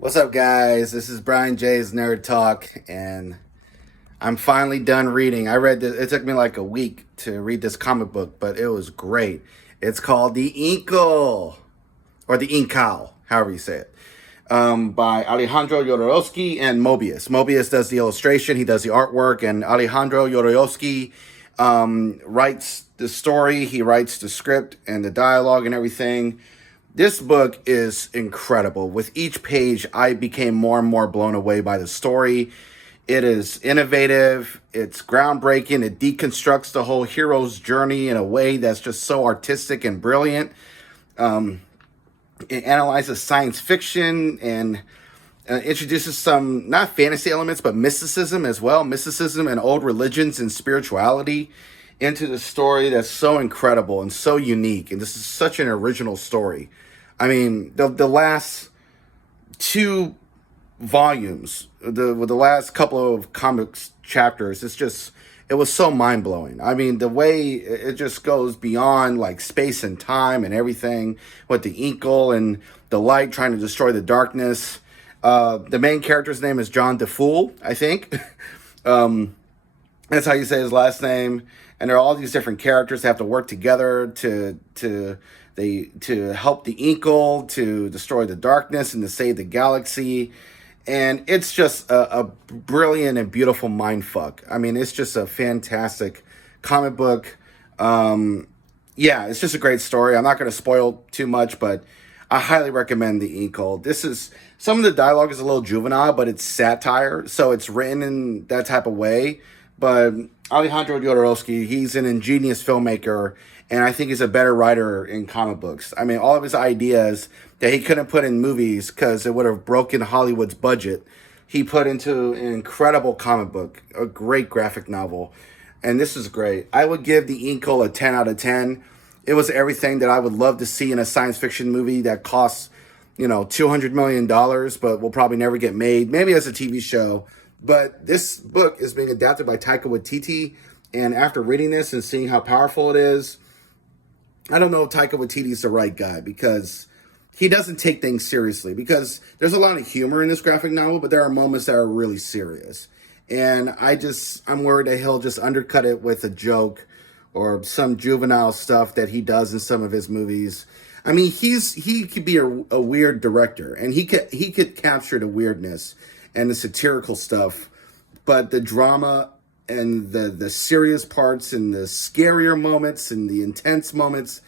What's up, guys? This is Brian J's Nerd Talk, and I'm finally done reading. I read this, it took me like a week to read this comic book, but it was great. It's called The Incal, or The Incal, however you say it, by Alejandro Jodorowsky and Mobius. Mobius does the illustration, he does the artwork, and Alejandro Jodorowsky writes the story, he writes the script and the dialogue and everything. This book is incredible. With each page, I became more and more blown away by the story. It is innovative, it's groundbreaking, it deconstructs the whole hero's journey in a way that's just so artistic and brilliant. It analyzes science fiction and introduces some, not fantasy elements, but mysticism as well. Mysticism and old religions and spirituality into the story that's so incredible and so unique. And this is such an original story. I mean, the last two volumes, with the last couple of comics chapters, it was so mind blowing. I mean, the way it just goes beyond like space and time and everything with the Incal and the light trying to destroy the darkness. The main character's name is John DeFool, I think. That's how you say his last name. And there are all these different characters that have to work together to help the Incal to destroy the darkness and to save the galaxy. And it's just a brilliant and beautiful mind fuck. I mean, it's just a fantastic comic book. Yeah, it's just a great story. I'm not going to spoil too much, but I highly recommend the Incal. Some of the dialogue is a little juvenile, but it's satire, so it's written in that type of way. But Alejandro Jodorowsky, he's an ingenious filmmaker, and I think he's a better writer in comic books. I mean, all of his ideas that he couldn't put in movies because it would have broken Hollywood's budget, he put into an incredible comic book, a great graphic novel. And this is great. I would give The Incal a 10 out of 10. It was everything that I would love to see in a science fiction movie that costs, $200 million, but will probably never get made. Maybe as a TV show. But this book is being adapted by Taika Waititi. And after reading this and seeing how powerful it is, I don't know if Taika Waititi is the right guy, because he doesn't take things seriously. Because there's a lot of humor in this graphic novel, but there are moments that are really serious. And I'm worried that he'll just undercut it with a joke or some juvenile stuff that he does in some of his movies. I mean, he could be a weird director, and he could capture the weirdness and the satirical stuff, but the drama and the serious parts and the scarier moments and the intense moments,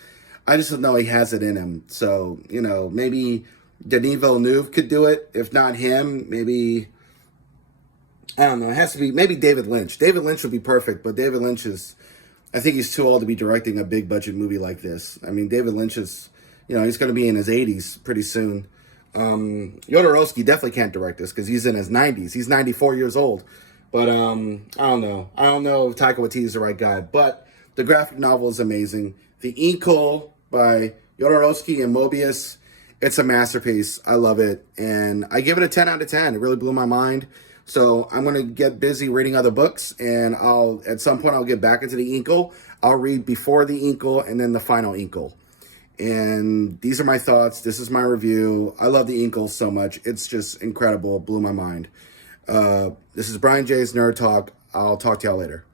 I just don't know he has it in him. So, maybe Denis Villeneuve could do it. If not him, maybe, I don't know, it has to be maybe David Lynch. David Lynch would be perfect, but David Lynch I think he's too old to be directing a big budget movie like this. I mean, David Lynch is, he's going to be in his 80s pretty soon. Jodorowsky definitely can't direct this because he's in his 90s. He's 94 years old. But I don't know. I don't know if Taika Waititi is the right guy. But the graphic novel is amazing. The Incal by Jodorowsky and Mobius, it's a masterpiece. I love it. And I give it a 10 out of 10. It really blew my mind. So I'm going to get busy reading other books. And at some point, I'll get back into the Incal. I'll read before the Incal and then the final Incal. And these are my thoughts. This is my review. I love the Incal so much. It's just incredible. It blew my mind. This is Brian J's Nerd Talk. I'll talk to y'all later.